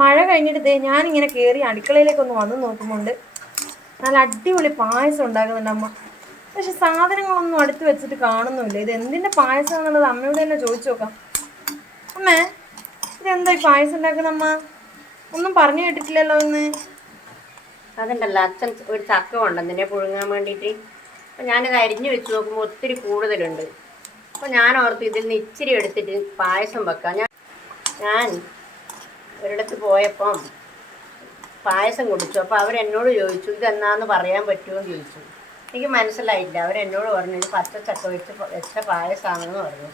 മഴ കഴിഞ്ഞിട്ട് ഞാനിങ്ങനെ കയറി അടുക്കളയിലേക്കൊന്ന് വന്ന് നോക്കുമ്പോണ്ട് നല്ല അടിപൊളി പായസം ഉണ്ടാക്കുന്നുണ്ട് അമ്മ. പക്ഷെ സാധനങ്ങളൊന്നും അടുത്ത് വെച്ചിട്ട് കാണുന്നുമില്ല. ഇത് എന്തിന്റെ പായസം എന്നുള്ളത് അമ്മയോട് തന്നെ ചോദിച്ചു നോക്കാം. അമ്മേ, ഇതെന്താ ഈ പായസം ഉണ്ടാക്കുന്ന അമ്മ? ഒന്നും പറഞ്ഞു കേട്ടിട്ടില്ലല്ലോ ഇന്ന്. അതുണ്ടല്ലോ, അച്ഛൻ ഒരു ചക്ക കൊണ്ടുവന്നെ പുഴുങ്ങാൻ വേണ്ടിയിട്ട്. അപ്പം ഞാനിത് അരിഞ്ഞു വെച്ച് നോക്കുമ്പോൾ ഒത്തിരി കൂടുതലുണ്ട്. അപ്പോൾ ഞാൻ ഓർത്ത് ഇതിൽ നിന്ന് ഇച്ചിരി എടുത്തിട്ട് പായസം വെക്കാം. ഞാൻ ഒരിടത്ത് പോയപ്പം പായസം കുടിച്ചു. അപ്പോൾ അവരെന്നോട് ചോദിച്ചു ഇതെന്നാന്ന് പറയാൻ പറ്റുമോ എന്ന് ചോദിച്ചു. എനിക്ക് മനസ്സിലായില്ല. അവരെന്നോട് പറഞ്ഞു ഇത് പച്ചച്ചക്ക വെച്ച പായസമാണെന്ന് പറഞ്ഞു.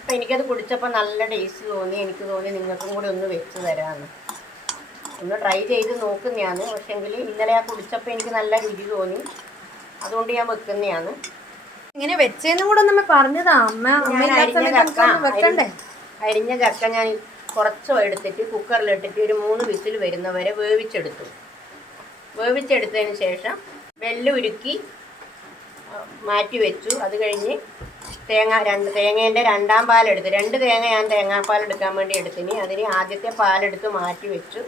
അപ്പോൾ എനിക്കത് കുടിച്ചപ്പോൾ നല്ല ടേസ്റ്റ് തോന്നി. എനിക്ക് തോന്നി നിങ്ങൾക്കും കൂടി ഒന്ന് വെച്ച് തരാമെന്ന്. ഒന്ന് ട്രൈ ചെയ്ത് നോക്കുന്നതാണ്. പക്ഷേങ്കിൽ ഇന്നലെ ഞാൻ കുടിച്ചപ്പോൾ എനിക്ക് നല്ല രുചി തോന്നി. അതുകൊണ്ട് ഞാൻ വെക്കുന്നതാണ്. ഇങ്ങനെ വെച്ചേന്നും കൂടെ നമ്മൾ പറഞ്ഞതാ അമ്മ. അരിഞ്ഞ ചക്ക ഞാൻ കുറച്ച് എടുത്തിട്ട് കുക്കറിലിട്ടിട്ട് ഒരു 3 വിസിൽ വരുന്നവരെ വേവിച്ചെടുത്തു. വേവിച്ചെടുത്തതിന് ശേഷം വെല്ലം ഉരുക്കി മാറ്റി വെച്ചു. അത് കഴിഞ്ഞ് തേങ്ങേൻ്റെ 2 പാലെടുത്ത് 2 തേങ്ങ ഞാൻ തേങ്ങാപ്പാൽ എടുക്കാൻ വേണ്ടി എടുത്തിന്. അതിന് ആദ്യത്തെ പാലെടുത്ത് മാറ്റി വെച്ചു.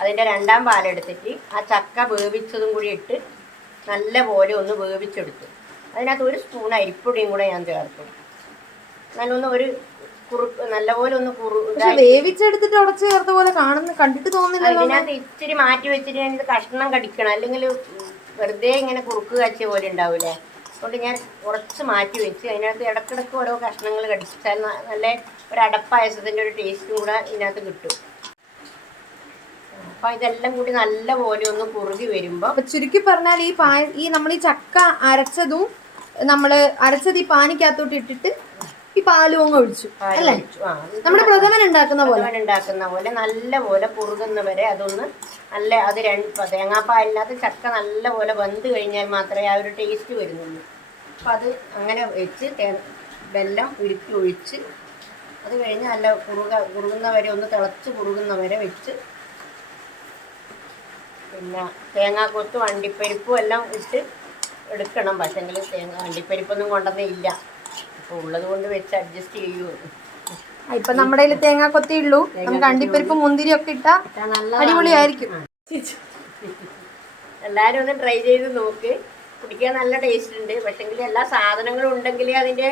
അതിൻ്റെ 2 പാലെടുത്തിട്ട് ആ ചക്ക വേവിച്ചതും കൂടി ഇട്ട് നല്ല പോലെ ഒന്ന് വേവിച്ചെടുത്തു. അതിനകത്ത് 1 സ്പൂൺ അരിപ്പൊടിയും കൂടെ ഞാൻ ചേർത്തു. നല്ലൊന്ന് ഒരു നല്ലപോലെ ഒന്ന് വേവിച്ചെടുത്തിട്ട് ഉടച്ച് ചേർത്ത പോലെ കണ്ടിട്ട് തോന്നുന്നില്ല. അതിനകത്ത് ഇച്ചിരി മാറ്റി വെച്ചിട്ട് ഞാൻ ഇത് കഷ്ണം കടിക്കണം, അല്ലെങ്കിൽ വെറുതെ ഇങ്ങനെ കുറുക്ക് കാച്ചിയ പോലെ ഉണ്ടാവില്ലേ. അതുകൊണ്ട് ഞാൻ കുറച്ച് മാറ്റി വെച്ച് അതിനകത്ത് ഇടക്കിടക്ക് ഓരോ കഷ്ണങ്ങൾ കടിച്ചാൽ നല്ല ഒരു അടപ്പായസത്തിൻ്റെ ഒരു ടേസ്റ്റും കൂടെ ഇതിനകത്ത് കിട്ടും. അപ്പം ഇതെല്ലാം കൂടി നല്ല പോലെ ഒന്ന് കുറുകി വരുമ്പോൾ, ചുരുക്കി പറഞ്ഞാൽ ഈ നമ്മൾ ഈ ചക്ക അരച്ചതും അരച്ചത് ഈ പാനിക്കകത്തോട്ട് ഇട്ടിട്ട് ഈ പാലും അങ്ങ് ഒഴിച്ചു അല്ലേ? നമ്മുടെ പ്രഥമൻ ഉണ്ടാക്കുന്ന പോലെ നല്ല പോലെ കുറുകുന്നവരെ അതൊന്ന് നല്ല അത് തേങ്ങാപ്പാലിനകത്ത് ചക്ക നല്ല പോലെ വെന്ത് കഴിഞ്ഞാൽ മാത്രമേ ആ ഒരു ടേസ്റ്റ് വരുന്നുള്ളൂ. അപ്പം അത് അങ്ങനെ വെച്ച് വെല്ലം ഉരുക്കി ഒഴിച്ച് അത് കഴിഞ്ഞ് നല്ല കുറുകുന്നവരെ ഒന്ന് തിളച്ച് കുറുകുന്നവരെ വെച്ച് പിന്നെ തേങ്ങാക്കൊത്തും അണ്ടിപ്പരിപ്പും എല്ലാം ഇട്ട് എടുക്കണം. പക്ഷേങ്കിൽ അണ്ടിപ്പരിപ്പൊന്നും കൊണ്ടുവന്നേ ഇല്ല. അപ്പോൾ ഉള്ളത് കൊണ്ട് വെച്ച് അഡ്ജസ്റ്റ് ചെയ്യൂ. ഇപ്പം നമ്മുടെ കയ്യിൽ തേങ്ങാക്കൊത്തേ ഉള്ളൂ. നമുക്ക് അണ്ടിപ്പരിപ്പ് മുന്തിരി ഒക്കെ ഇട്ടാൽ നല്ല അടിപൊളിയായിരിക്കും. എല്ലാവരും ഒന്ന് ട്രൈ ചെയ്ത് നോക്ക്. കുടിക്കാൻ നല്ല ടേസ്റ്റ് ഉണ്ട്. പക്ഷേങ്കിൽ എല്ലാ സാധനങ്ങളും ഉണ്ടെങ്കിലേ അതിൻ്റെ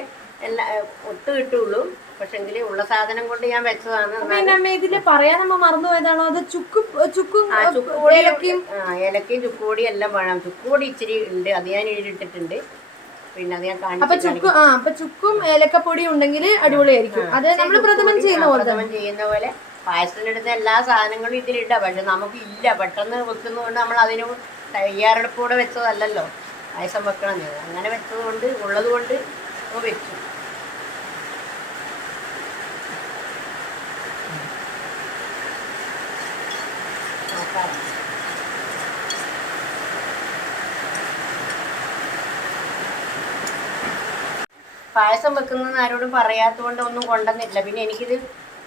ഒത്തു കിട്ടുള്ളൂ. പക്ഷേങ്കിൽ ഉള്ള സാധനം കൊണ്ട് ഞാൻ വെച്ചതാണ്. ഇതില് പറയാൻ മറന്നുപോയതാണോ? അത് ഏലക്കയും ചുക്കുപൊടിയും എല്ലാം വേണം. ചുക്കുപൊടി ഇച്ചിരി ഉണ്ട്, അത് ഞാൻ ഇട്ടിട്ടുണ്ട്. പിന്നെ അത് ഞാൻ കാണിച്ചു. ചുക്കും ഏലക്കപ്പൊടിയും ഉണ്ടെങ്കിൽ അടിപൊളിയായിരിക്കും. അത് നമ്മൾ പ്രഥമൻ ചെയ്യുന്ന പോലെ പായസത്തിനെടുത്ത എല്ലാ സാധനങ്ങളും ഇതിലിടാം. പക്ഷെ നമുക്ക് ഇല്ല, പെട്ടെന്ന് വെക്കുന്നതുകൊണ്ട് നമ്മൾ അതിന് തയ്യാറെടുപ്പോടെ വെച്ചതല്ലല്ലോ പായസം വെക്കണം. അങ്ങനെ വെച്ചതുകൊണ്ട് ഉള്ളത് കൊണ്ട് വെച്ചു. പായസം വെക്കുന്നത് ആരോടും പറയാത്തത് കൊണ്ട് ഒന്നും കൊണ്ടുവന്നില്ല. പിന്നെ എനിക്കിത്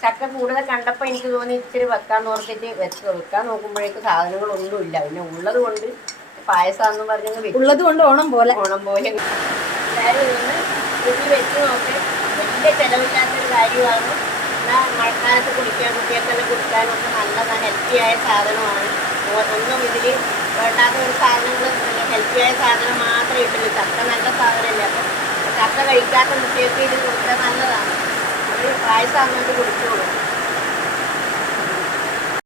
ചക്ക കൂടുതൽ കണ്ടപ്പോൾ എനിക്ക് തോന്നി ഇച്ചിരി വെക്കാൻ ഓർത്തിട്ട് വെക്കാൻ നോക്കുമ്പോഴേക്ക് സാധനങ്ങളൊന്നുമില്ല. പിന്നെ ഉള്ളത് കൊണ്ട് പായസമെന്ന് പറഞ്ഞത് ഉള്ളത് കൊണ്ട് ഓണം പോലെ എല്ലാവരും ഒന്ന് രുചി വെച്ച് നോക്കി. വലിയ ചിലവില്ലാത്തൊരു കാര്യമാണ്. എന്നാൽ മഴക്കാലത്ത് കുട്ടികൾക്കെല്ലാം കുടിക്കാനൊക്കെ നല്ലതാണ്. ഹെൽത്തിയായ സാധനമാണ്. ഒന്നും ഇതിൽ വേണ്ടാത്ത ഒരു സാധനങ്ങൾ ഹെൽത്തിയായ സാധനം മാത്രമേ ഇട്ടുള്ളൂ. ചക്ക നല്ല സാധനമല്ലേ. അപ്പം ചക്ക കഴിക്കാത്ത കുട്ടികൾക്ക് ഇത് കൊടുത്താൽ നല്ലതാണ്. അവർ പായസം അങ്ങോട്ട് കുടിച്ചോളൂ.